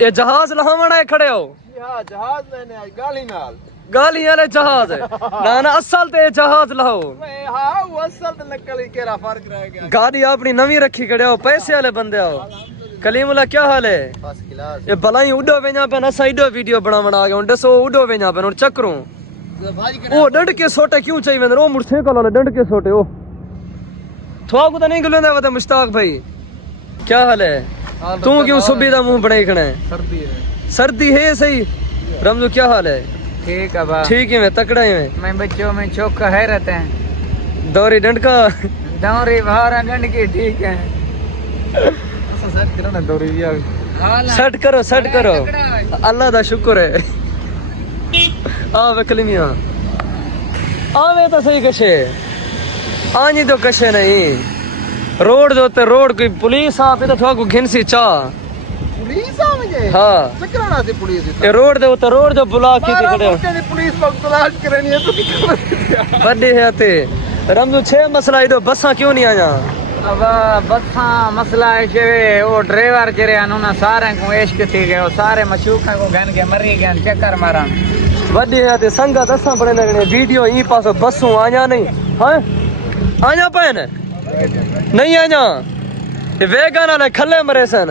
ये जहाज लहावना है खड़े हो हां जहाज लेने आई गाली नाल गाली वाले जहाज ना ना असल ते जहाज लहो हां वो असल ते नकल ही केरा फर्क रह गया गाड़ी अपनी नवी रखी खड़े हो पैसे वाले बंदे हो कलीमुल्ला क्या हाल है फर्स्ट क्लास ये भलाई उडो वेजा पे ना साइडो वीडियो बनावना आ गया दसो उडो वेजा पे और चक्रों ओ डंड के सोटे क्यों चाहिए वेंदर ओ मोटरसाइकिल वाले डंड के सोटे ओ थवा को तो नहीं गलोंदा वता मुश्ताक भाई क्या हाल है तू क्यों सुबह दा मुंह बनाई खड़ा है सर्दी है सही रमजू क्या हाल है ठीक है बा ठीक है मैं तकड़ा है मैं बच्चों में चौका है रहते हैं दौरी डंड का दौरी भारा डंड की ठीक है सेट करो ना दौरी सेट करो अल्लाह दा शुक्र है आ वे कलमिया आवे तो सही कशे आनी तो कशे नहीं रोड दो ते रोड कोई पुलिस आ पे तो थोड़ा को घिनसी चा पुलिस आ मुझे हां चकराना से पुलिस ये रोड दे उते रोड जो बुला के खड़े हो पुलिस को तलाश करनी है तो बड़े है ते रमजू 6 मसला इदो बसा क्यों नहीं आया अब बसा मसला है जे वो ड्राइवर जरे अनोना सारे को इश्क थी गयो सारे मशूका को गन के मरी गन चक्कर मारन बड़ी है ते संगा दसा पड़े लगने वीडियो ई पासो बसू आया नहीं हां आया पैन नहीं आया ये वेगन वाले खल्ले मरे सन